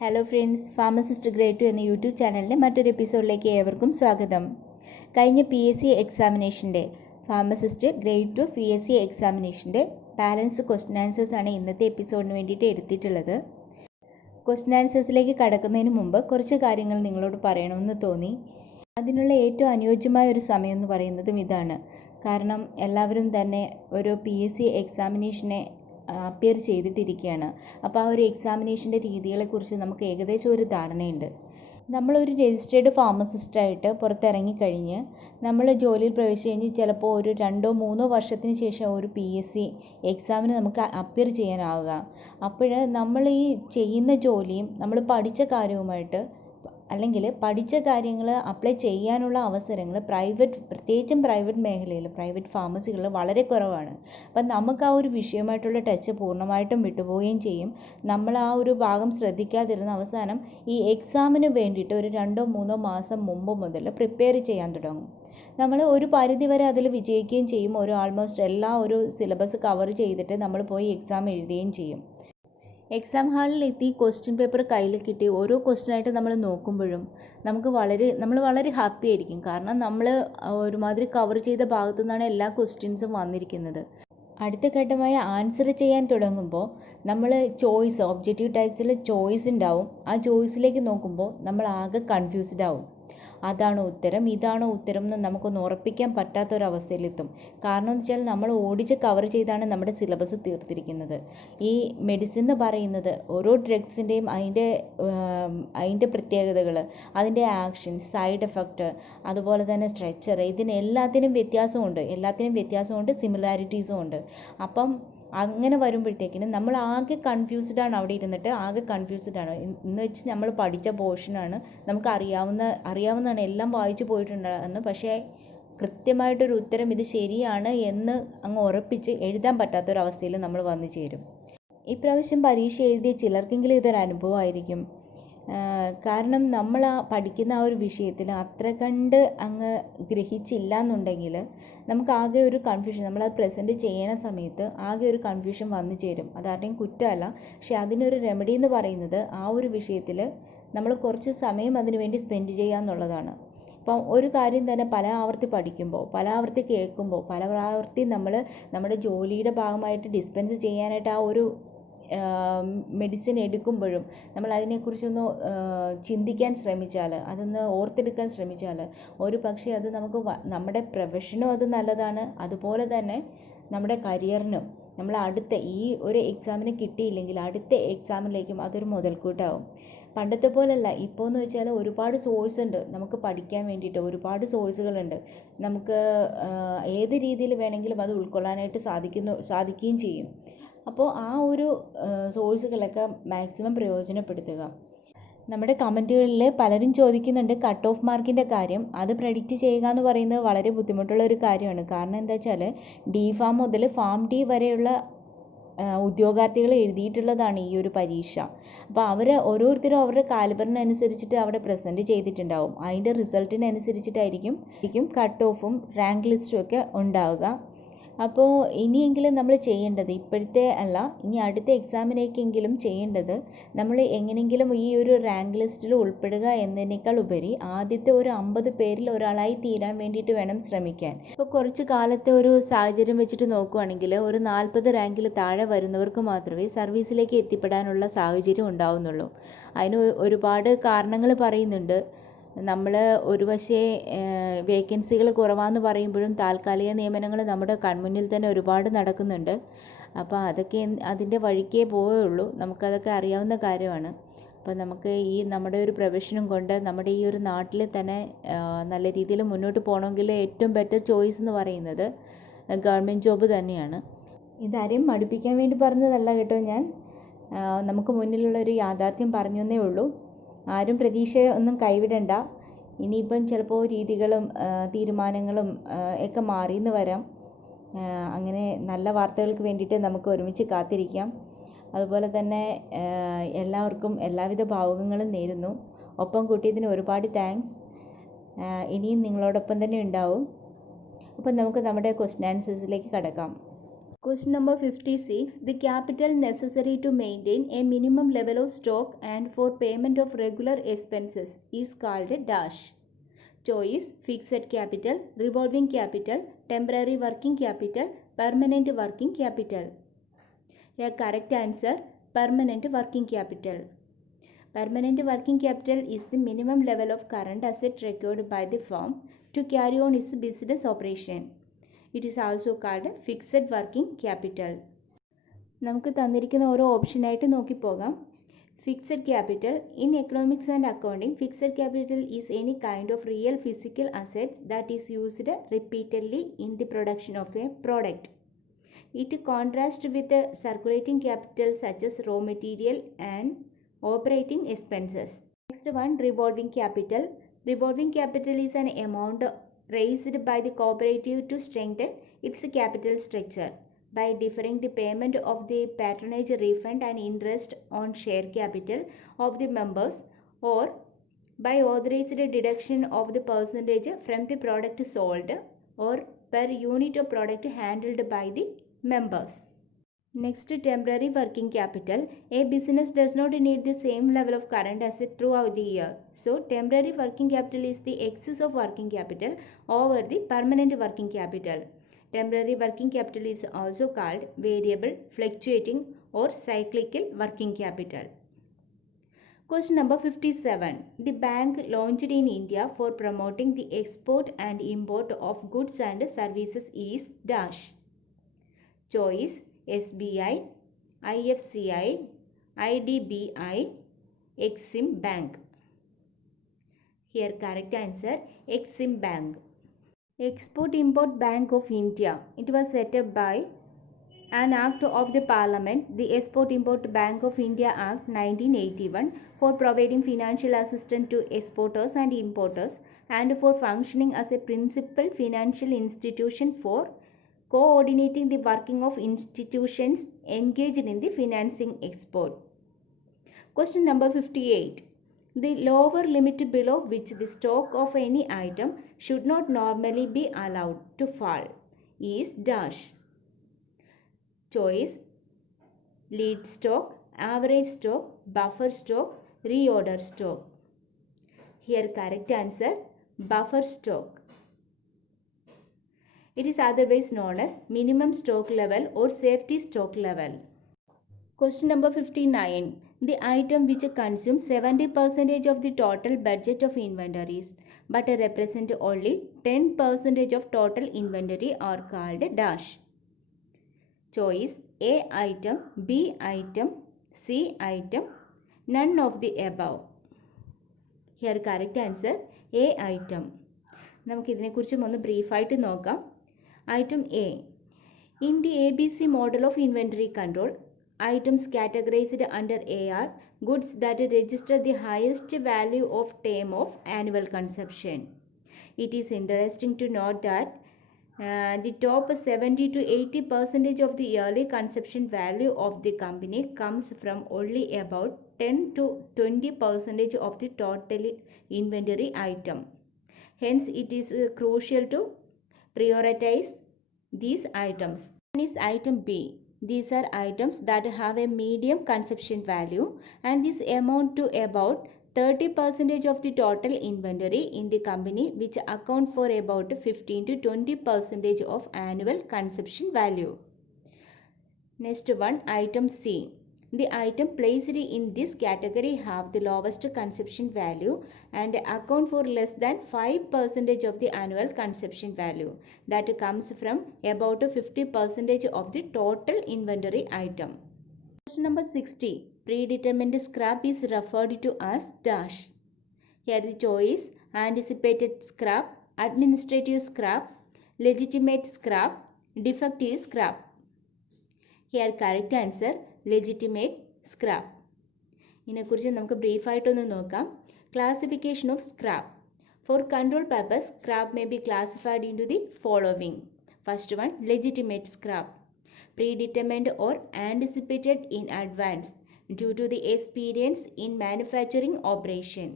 Hello friends, pharmacist grade 2 എന്ന യൂട്യൂബ് ചാനലിൻ്റെ മറ്റൊരു എപ്പിസോഡിലേക്ക് ഏവർക്കും സ്വാഗതം. കഴിഞ്ഞ PSC എക്സാമിനേഷൻ്റെ ഫാർമസിസ്റ്റ് ഗ്രേഡ് 2 PSC എക്സാമിനേഷൻ്റെ ബാലൻസ് ക്വസ്റ്റ്യൻ ആൻസേഴ്സാണ് ഇന്നത്തെ എപ്പിസോഡിന് വേണ്ടിയിട്ട് എടുത്തിട്ടുള്ളത്. ക്വസ്റ്റ്യൻ ആൻസേഴ്സിലേക്ക് കടക്കുന്നതിന് മുമ്പ് കുറച്ച് കാര്യങ്ങൾ നിങ്ങളോട് പറയണമെന്ന് തോന്നി. അതിനുള്ള ഏറ്റവും അനുയോജ്യമായ ഒരു സമയം എന്ന് പറയുന്നതും ഇതാണ്. കാരണം എല്ലാവരും തന്നെ ഒരു PSC എക്സാമിനേഷനെ അപ്പിയർ ചെയ്തിട്ടിരിക്കുകയാണ്. അപ്പോൾ ആ ഒരു എക്സാമിനേഷൻ്റെ രീതികളെക്കുറിച്ച് നമുക്ക് ഏകദേശം ഒരു ധാരണയുണ്ട്. നമ്മളൊരു രജിസ്റ്റേർഡ് ഫാർമസിസ്റ്റായിട്ട് പുറത്തിറങ്ങിക്കഴിഞ്ഞ് നമ്മൾ ജോലിയിൽ പ്രവേശിച്ച് കഴിഞ്ഞ് ചിലപ്പോൾ ഒരു 2-3 വർഷത്തിന് ശേഷം ഒരു PSC എക്സാമിന് നമുക്ക് അപ്പിയർ ചെയ്യാനാവുക. അപ്പോൾ നമ്മൾ ഈ ചെയ്യുന്ന ജോലിയും നമ്മൾ പഠിച്ച കാര്യവുമായിട്ട് അല്ലെങ്കിൽ പഠിച്ച കാര്യങ്ങൾ അപ്ലൈ ചെയ്യാനുള്ള അവസരങ്ങൾ പ്രത്യേകിച്ചും പ്രൈവറ്റ് മേഖലയിൽ പ്രൈവറ്റ് ഫാർമസികളിൽ വളരെ കുറവാണ്. അപ്പം നമുക്ക് ആ ഒരു വിഷയമായിട്ടുള്ള ടച്ച് പൂർണ്ണമായിട്ടും വിട്ടുപോവുകയും ചെയ്യും. നമ്മൾ ആ ഒരു ഭാഗം ശ്രദ്ധിക്കാതിരുന്ന അവസാനം ഈ എക്സാമിന് വേണ്ടിയിട്ട് ഒരു 2-3 മാസം മുമ്പ് മുതൽ പ്രിപ്പയർ ചെയ്യാൻ തുടങ്ങും. നമ്മൾ ഒരു പരിധി വരെ അതിൽ വിജയിക്കുകയും ചെയ്യും. ആൾമോസ്റ്റ് എല്ലാ ഒരു സിലബസ് കവർ ചെയ്തിട്ട് നമ്മൾ പോയി എക്സാം എഴുതുകയും ചെയ്യും. എക്സാം ഹാളിലെത്തി ക്വസ്റ്റ്യൻ പേപ്പർ കയ്യിൽ കിട്ടി ഓരോ ക്വസ്റ്റ്യനായിട്ട് നമ്മൾ നോക്കുമ്പോഴും നമ്മൾ വളരെ ഹാപ്പി ആയിരിക്കും. കാരണം നമ്മൾ ഒരുമാതിരി കവർ ചെയ്ത ഭാഗത്തു നിന്നാണ് എല്ലാ ക്വസ്റ്റ്യൻസും വന്നിരിക്കുന്നത്. അടുത്ത ഘട്ടമായി ആൻസർ ചെയ്യാൻ തുടങ്ങുമ്പോൾ നമ്മൾ ഒബ്ജക്റ്റീവ് ടൈപ്സിൽ ചോയ്സ് ഉണ്ടാവും. ആ ചോയ്സിലേക്ക് നോക്കുമ്പോൾ നമ്മൾ ആകെ കൺഫ്യൂസ്ഡ് ആവും. അതാണോ ഉത്തരം, ഇതാണോ ഉത്തരം എന്ന് നമുക്കൊന്ന് ഉറപ്പിക്കാൻ പറ്റാത്തൊരവസ്ഥയിലെത്തും. കാരണം എന്ന് വെച്ചാൽ നമ്മൾ ഓടിച്ച് കവർ ചെയ്താണ് നമ്മുടെ സിലബസ് തീർത്തിരിക്കുന്നത്. ഈ മെഡിസിൻ എന്ന് പറയുന്നത് ഓരോ ഡ്രഗ്സിൻ്റെയും അതിൻ്റെ പ്രത്യേകതകൾ, അതിൻ്റെ ആക്ഷൻ, സൈഡ് എഫക്റ്റ്, അതുപോലെ തന്നെ സ്ട്രക്ചർ, എല്ലാത്തിനും വ്യത്യാസമുണ്ട്, സിമിലാരിറ്റീസും ഉണ്ട്. അപ്പം അങ്ങനെ വരുമ്പോഴത്തേക്കിനും നമ്മൾ ആകെ കൺഫ്യൂസ്ഡ് ആണ്. അവിടെ ഇരുന്നിട്ട് ആകെ കൺഫ്യൂസ്ഡ് ആണ് എന്ന് വെച്ച് നമ്മൾ പഠിച്ച പോർഷനാണ്, നമുക്ക് അറിയാവുന്നതാണ്, എല്ലാം വായിച്ചു പോയിട്ടുണ്ടായിരുന്നു. പക്ഷേ കൃത്യമായിട്ടൊരു ഉത്തരം ഇത് ശരിയാണ് എന്ന് അങ്ങ് ഉറപ്പിച്ച് എഴുതാൻ പറ്റാത്തൊരവസ്ഥയിൽ നമ്മൾ വന്നു ചേരും. ഇപ്രാവശ്യം പരീക്ഷ എഴുതിയ ചിലർക്കെങ്കിലും ഇതൊരു അനുഭവമായിരിക്കും. കാരണം നമ്മൾ പഠിക്കുന്ന ആ ഒരു വിഷയത്തിൽ അത്ര കണ്ട് അങ്ങ് ഗ്രഹിച്ചില്ല എന്നുണ്ടെങ്കിൽ നമുക്ക് ആകെ ഒരു കൺഫ്യൂഷൻ, നമ്മളത് പ്രസൻറ്റ് ചെയ്യുന്ന സമയത്ത് ആകെ ഒരു കൺഫ്യൂഷൻ വന്നു ചേരും. അതാരുടെയും കുറ്റമല്ല. പക്ഷെ അതിനൊരു റെമഡി എന്ന് പറയുന്നത് ആ ഒരു വിഷയത്തിൽ നമ്മൾ കുറച്ച് സമയം അതിനു വേണ്ടി സ്പെൻഡ് ചെയ്യുക എന്നുള്ളതാണ്. ഇപ്പം ഒരു കാര്യം തന്നെ പല ആവർത്തി പഠിക്കുമ്പോൾ, പല ആവർത്തി കേൾക്കുമ്പോൾ, പല ആവർത്തി നമ്മുടെ ജോലിയുടെ ഭാഗമായിട്ട് ഡിസ്പെൻസ് ചെയ്യാനായിട്ട് ആ ഒരു മെഡിസിൻ എടുക്കുമ്പോഴും നമ്മൾ അതിനെക്കുറിച്ചൊന്ന് ചിന്തിക്കാൻ ശ്രമിച്ചാൽ, അതൊന്ന് ഓർത്തെടുക്കാൻ ശ്രമിച്ചാൽ ഒരു പക്ഷേ അത് നമുക്ക് നമ്മുടെ പ്രൊഫഷനും അത് നല്ലതാണ്. അതുപോലെ തന്നെ നമ്മുടെ കരിയറിനും നമ്മൾ അടുത്ത ഈ ഒരു എക്സാമിന് കിട്ടിയില്ലെങ്കിൽ അടുത്ത എക്സാമിലേക്കും അതൊരു മുതൽക്കൂട്ടാവും. പണ്ടത്തെ പോലല്ല. ഇപ്പോൾ എന്ന് വെച്ചാൽ ഒരുപാട് സോഴ്സ് ഉണ്ട് നമുക്ക് പഠിക്കാൻ വേണ്ടിയിട്ട്. ഒരുപാട് സോഴ്സുകളുണ്ട്. നമുക്ക് ഏത് രീതിയിൽ വേണമെങ്കിലും അത് ഉൾക്കൊള്ളാനായിട്ട് സാധിക്കുകയും ചെയ്യും. അപ്പോൾ ആ ഒരു സോഴ്സുകളൊക്കെ മാക്സിമം പ്രയോജനപ്പെടുത്തുക. നമ്മുടെ കമൻറ്റുകളിൽ പലരും ചോദിക്കുന്നുണ്ട് കട്ട് ഓഫ് മാർക്കിൻ്റെ കാര്യം. അത് പ്രെഡിക്റ്റ് ചെയ്യുക എന്ന് പറയുന്നത് വളരെ ബുദ്ധിമുട്ടുള്ള ഒരു കാര്യമാണ്. കാരണം എന്താ വെച്ചാൽ DPharm മുതൽ Pharm D വരെയുള്ള ഉദ്യോഗാർത്ഥികൾ എഴുതിയിട്ടുള്ളതാണ് ഈ ഒരു പരീക്ഷ. അപ്പോൾ ഓരോരുത്തരും അവരുടെ കാലിബറിനനുസരിച്ചിട്ട് അവിടെ പ്രസൻറ്റ് ചെയ്തിട്ടുണ്ടാവും. അതിൻ്റെ റിസൾട്ടിനനുസരിച്ചിട്ടായിരിക്കും കട്ട് ഓഫും റാങ്ക് ലിസ്റ്റും ഒക്കെ ഉണ്ടാവുക. അപ്പോൾ ഇനിയെങ്കിലും നമ്മൾ ചെയ്യേണ്ടത്, ഇപ്പോഴത്തെ അല്ല, ഇനി അടുത്ത എക്സാമിനേക്കെങ്കിലും ചെയ്യേണ്ടത്, നമ്മൾ എങ്ങനെയെങ്കിലും ഈ ഒരു റാങ്ക് ലിസ്റ്റിൽ ഉൾപ്പെടുക എന്നതിനേക്കാൾ ഉപരി ആദ്യത്തെ ഒരു 50 പേരിൽ ഒരാളായി തീരാൻ വേണ്ടിയിട്ട് വേണം ശ്രമിക്കാൻ. ഇപ്പോൾ കുറച്ച് കാലത്തെ ഒരു സാഹചര്യം വെച്ചിട്ട് നോക്കുകയാണെങ്കിൽ ഒരു 40 റാങ്കിൽ താഴെ വരുന്നവർക്ക് മാത്രമേ സർവീസിലേക്ക് എത്തിപ്പെടാനുള്ള സാഹചര്യം ഉണ്ടാവുന്നുള്ളൂ. അതിന് ഒരുപാട് കാരണങ്ങൾ പറയുന്നുണ്ട്. നമ്മൾ ഒരുപക്ഷേ വേക്കൻസികൾ കുറവാണെന്ന് പറയുമ്പോഴും താൽക്കാലിക നിയമനങ്ങൾ നമ്മുടെ കൺമുന്നിൽ തന്നെ ഒരുപാട് നടക്കുന്നുണ്ട്. അപ്പോൾ അതൊക്കെ അതിൻ്റെ വഴിക്കേ പോവുകയുള്ളൂ. നമുക്കതൊക്കെ അറിയാവുന്ന കാര്യമാണ്. അപ്പോൾ നമുക്ക് നമ്മുടെ ഒരു പ്രൊഫഷനും കൊണ്ട് നമ്മുടെ ഈ ഒരു നാട്ടിൽ തന്നെ നല്ല രീതിയിൽ മുന്നോട്ട് പോകണമെങ്കിൽ ഏറ്റവും ബെറ്റർ ചോയ്സ് എന്ന് പറയുന്നത് ഗവൺമെൻറ് ജോബ് തന്നെയാണ്. ഇതാരെയും മടുപ്പിക്കാൻ വേണ്ടി പറഞ്ഞതല്ല കേട്ടോ ഞാൻ. നമുക്ക് മുന്നിലുള്ളൊരു യാഥാർത്ഥ്യം പറഞ്ഞു എന്നേ ഉള്ളൂ. ആരും പ്രതീക്ഷ ഒന്നും കൈവിടണ്ട. ഇനിയിപ്പം ചിലപ്പോൾ രീതികളും തീരുമാനങ്ങളും ഒക്കെ മാറിയെന്ന് വരാം. അങ്ങനെ നല്ല വാർത്തകൾക്ക് വേണ്ടിയിട്ട് നമുക്ക് ഒരുമിച്ച് കാത്തിരിക്കാം. അതുപോലെ തന്നെ എല്ലാവർക്കും എല്ലാവിധ ഭാവുകങ്ങളും നേരുന്നു. ഒപ്പം കൂട്ടിയതിന് ഒരുപാട് താങ്ക്സ്. ഇനിയും നിങ്ങളോടൊപ്പം തന്നെ ഉണ്ടാവും. അപ്പം നമുക്ക് നമ്മുടെ ക്വസ്റ്റ്യൻ ആൻസേഴ്സിലേക്ക് കടക്കാം. Question number 56. The capital necessary to maintain a minimum level of stock and for payment of regular expenses is called a dash. Choice: fixed capital, revolving capital, temporary working capital, permanent working capital. A correct answer: permanent working capital. Permanent working capital is the minimum level of current asset required by the firm to carry on its business operation. It is also called fixed working capital. നമുക്ക് തന്നിരിക്കുന്ന ഓരോ ഓപ്ഷനായിട്ട് നോക്കിപ്പോകാം. Fixed capital. In economics and accounting, fixed capital is any kind of real physical assets that is used repeatedly in the production of a product. It contrasts with the circulating capital such as raw material and operating expenses. Next one, revolving capital. Revolving capital is an amount raised by the cooperative to strengthen its capital structure by deferring the payment of the patronage refund and interest on share capital of the members, or by authorized deduction of the percentage from the product sold or per unit of product handled by the members. Next, temporary working capital. A business does not need the same level of current asset throughout the year. So, temporary working capital is the excess of working capital over the permanent working capital. Temporary working capital is also called variable, fluctuating or cyclical working capital. Question number 57. The bank launched in India for promoting the export and import of goods and services is dash. Choice: SBI, IFCI, IDBI, Exim Bank. Here correct answer: Exim Bank. Export-Import Bank of India. It was set up by an Act of the Parliament, the Export-Import Bank of India Act 1981, for providing financial assistance to exporters and importers and for functioning as a principal financial institution for coordinating the working of institutions engaged in the financing export. Question number 58. The lower limit below which the stock of any item should not normally be allowed to fall is dash. Choice: lead stock, average stock, buffer stock, reorder stock. Here correct answer: buffer stock. It is otherwise known as minimum stock level or safety stock level. Question number 59. The item which consumes 70% of the total budget of inventories but represent only 10% of total inventory are called dash. Choice: A item, B item, C item, none of the above. Here correct answer: A item. നമുക്ക് ഇതിനെക്കുറിച്ചും ഒന്ന് ബ്രീഫായിട്ട് നോക്കാം. Item A. In the ABC model of inventory control, items categorized under A are goods that register the highest value of term of annual consumption. It is interesting to note that the top 70 to 80% of the yearly consumption value of the company comes from only about 10 to 20% of the total inventory item. Hence, it is crucial to prioritize these items. One is item B. These are items that have a medium consumption value and this amount to about 30% of the total inventory in the company, which account for about 15 to 20% of annual consumption value. Next one, item C. The item placed in this category have the lowest consumption value and account for less than 5% of the annual consumption value. That comes from about 50% of the total inventory item. Question number 60. Predetermined scrap is referred to as dash. Here the choice: anticipated scrap, administrative scrap, legitimate scrap, defective scrap. Here correct answer: legitimate scrap. ഇതിനെക്കുറിച്ച് നമുക്ക് ബ്രീഫായിട്ടൊന്ന് നോക്കാം. Classification of scrap. For control purpose, scrap may be classified into the following. First one, legitimate scrap. Predetermined or anticipated in advance due to the experience in manufacturing operation.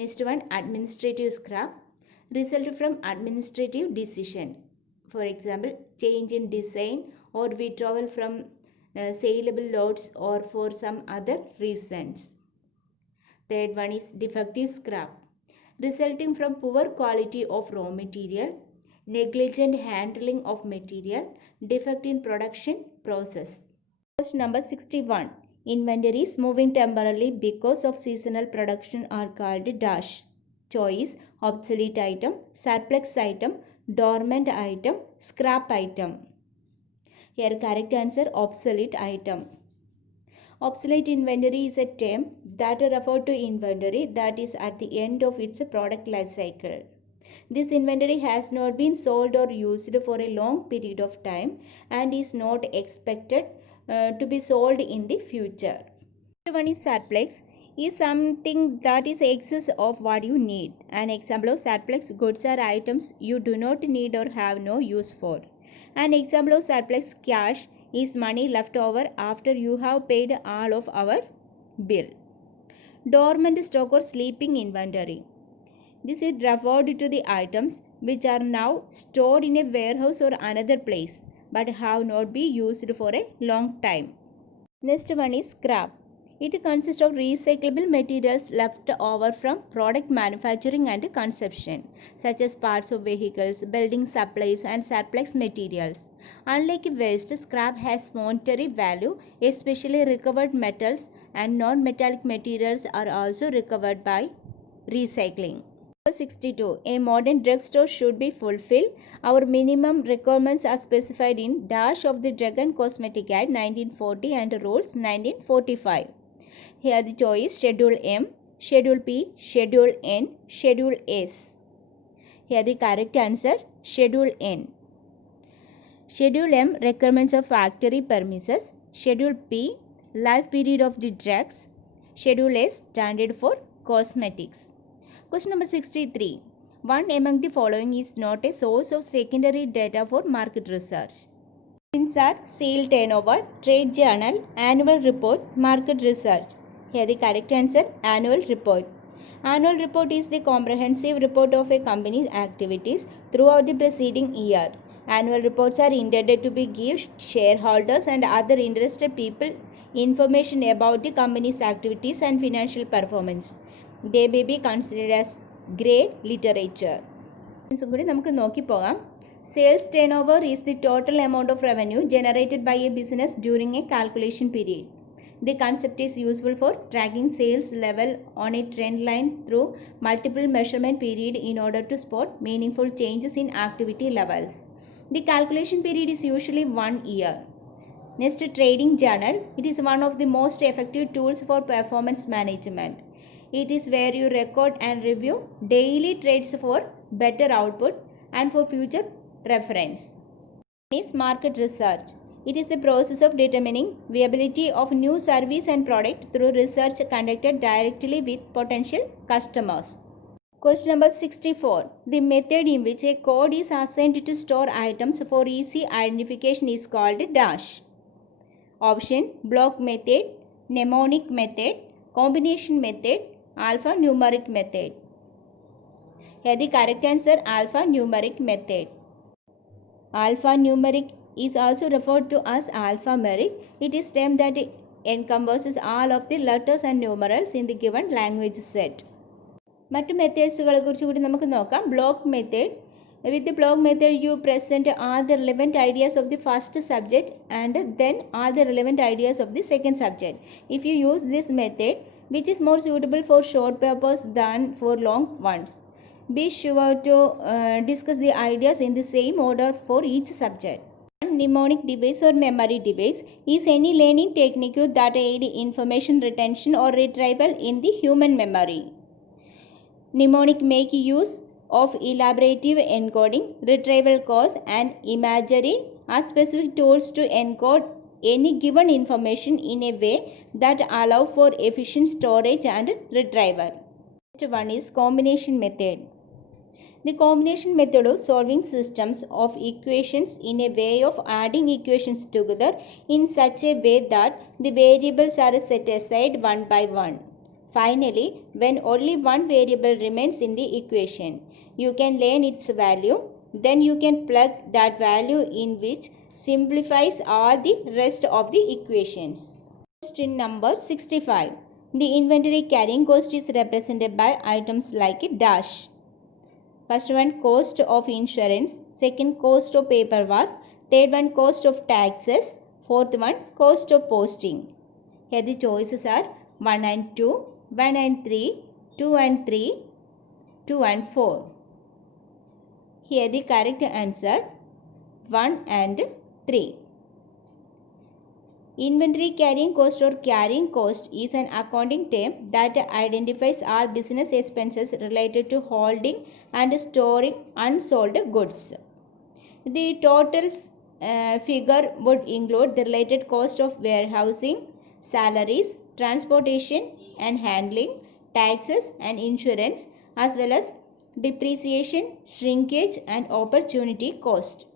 Next one, administrative scrap. Result from administrative decision. For example, change in design or withdrawal from saleable lots or for some other reasons. Third one is defective scrap, resulting from poor quality of raw material, negligent handling of material, defect in production process. Question number 61. Inventories moving temporarily because of seasonal production are called dash. Choice: obsolete item, surplus item, dormant item, scrap item. Here correct answer obsolete item. Obsolete inventory is a term that refers to inventory that is at the end of its product life cycle. This inventory has not been sold or used for a long period of time and is not expected to be sold in the future. One is surplus is something that is excess of what you need. An example of surplus goods are items you do not need or have no use for. An example of surplus cash is money left over after you have paid all of our bill. Dormant stock or sleeping inventory. This is referred to the items which are now stored in a warehouse or another place but have not been used for a long time. Next one is scrap. It consists of recyclable materials left over from product manufacturing and consumption, such as parts of vehicles, building supplies, and surplus materials. Unlike waste, scrap has monetary value, especially recovered metals and non-metallic materials are also recovered by recycling. 62. A modern drugstore should be fulfilled. Our minimum requirements are specified in Dash of the Drug and Cosmetic Act 1940 and Rules 1945. Here the choice: Schedule M, Schedule P, Schedule N, Schedule S. Here the correct answer: Schedule N. Schedule M, requirements of factory premises. Schedule P, life period of the drugs. Schedule S, standard for cosmetics. Question number 63. One among the following is not a source of secondary data for market research. These are sale turnover, trade journal, annual report, market research. Here the correct answer: annual report. Annual report is the comprehensive report of a company's activities throughout the preceding year. Annual reports are intended to give shareholders and other interested people information about the company's activities and financial performance. They may be considered as grey literature. Sales turnover is the total amount of revenue generated by a business during a calculation period. The concept is useful for tracking sales level on a trend line through multiple measurement periods in order to spot meaningful changes in activity levels. The calculation period is usually 1 year. Next, trading journal. It is one of the most effective tools for performance management. It is where you record and review daily trades for better output and for future reference. Is market research. It is a process of determining viability of new service and product through research conducted directly with potential customers. Question number 64. The method in which a code is assigned to store items for easy identification is called dash. Option: block method, mnemonic method, combination method, alphanumeric method. Here the correct answer: alphanumeric method. Alphanumeric is also referred to as alphameric. It is a term that encompasses all of the letters and numerals in the given language set. മറ്റു മെത്തേഡ്സുകളെ കുറിച്ച് കൂടി നമുക്ക് നോക്കാം. Block method. With the block method, you present all the relevant ideas of the first subject and then all the relevant ideas of the second subject. If you use this method, which is more suitable for short papers than for long ones, be sure to discuss the ideas in the same order for each subject. One mnemonic device or memory device is any learning technique that aid information retention or retrieval in the human memory. Mnemonic make use of elaborative encoding, retrieval codes, and imagery as specific tools to encode any given information in a way that allow for efficient storage and retrieval. Next one is combination method. The combination method of solving systems of equations in a way of adding equations together in such a way that the variables are set aside one by one. Finally, when only one variable remains in the equation, you can learn its value. Then you can plug that value in which simplifies all the rest of the equations. Question number 65. The inventory carrying cost is represented by items like dash. First one, cost of insurance. Second, cost of paperwork. Third one, cost of taxes. Fourth one, cost of posting. Here the choices are 1 and 2, 1 and 3, 2 and 3, 2 and 4. Here the correct answer 1 and 3. Inventory carrying cost or carrying cost is an accounting term that identifies all business expenses related to holding and storing unsold goods. The total figure would include the related cost of warehousing, salaries, transportation and handling, taxes and insurance, as well as depreciation, shrinkage and opportunity cost.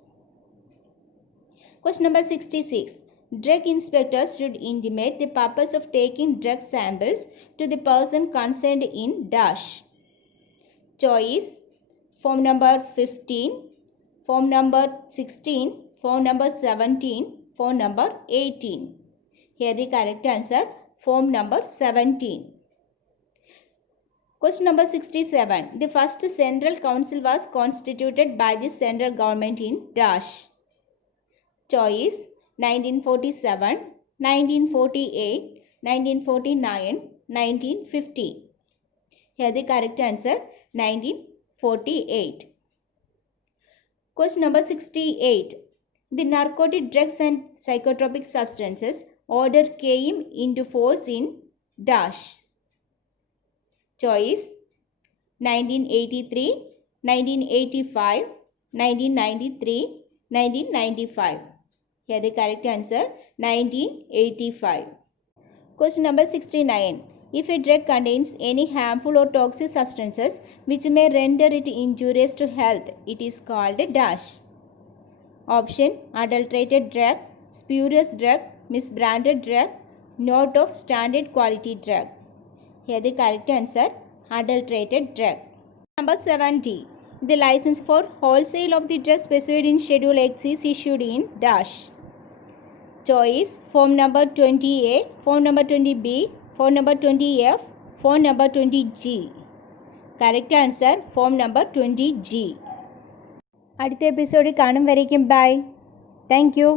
Question number 66. Drug inspectors should intimate the purpose of taking drug samples to the person concerned in dash. Choice: form number 15, form number 16, form number 17, form number 18. Here the correct answer form number 17. Question number 67. The first central council was constituted by the central government in dash. Choice: 1947, 1948, 1949, 1950. Here the correct answer 1948. Question number 68. The Narcotic Drugs and Psychotropic Substances Order came into force in dash. Choice: 1983, 1985, 1993, 1995. Here the correct answer 1985. Question number 69. If a drug contains any harmful or toxic substances which may render it injurious to health, it is called a dash. Option: adulterated drug, spurious drug, misbranded drug, not of standard quality drug. Here the correct answer adulterated drug. Number 70. The license for wholesale of the drug specified in Schedule X is issued in dash. Choice: form number 20A, form number 20B, form number 20F, form number 20G. Correct answer form number 20G. അടുത്ത എപ്പിസോഡിൽ കാണും വരേക്കും by. Thank you.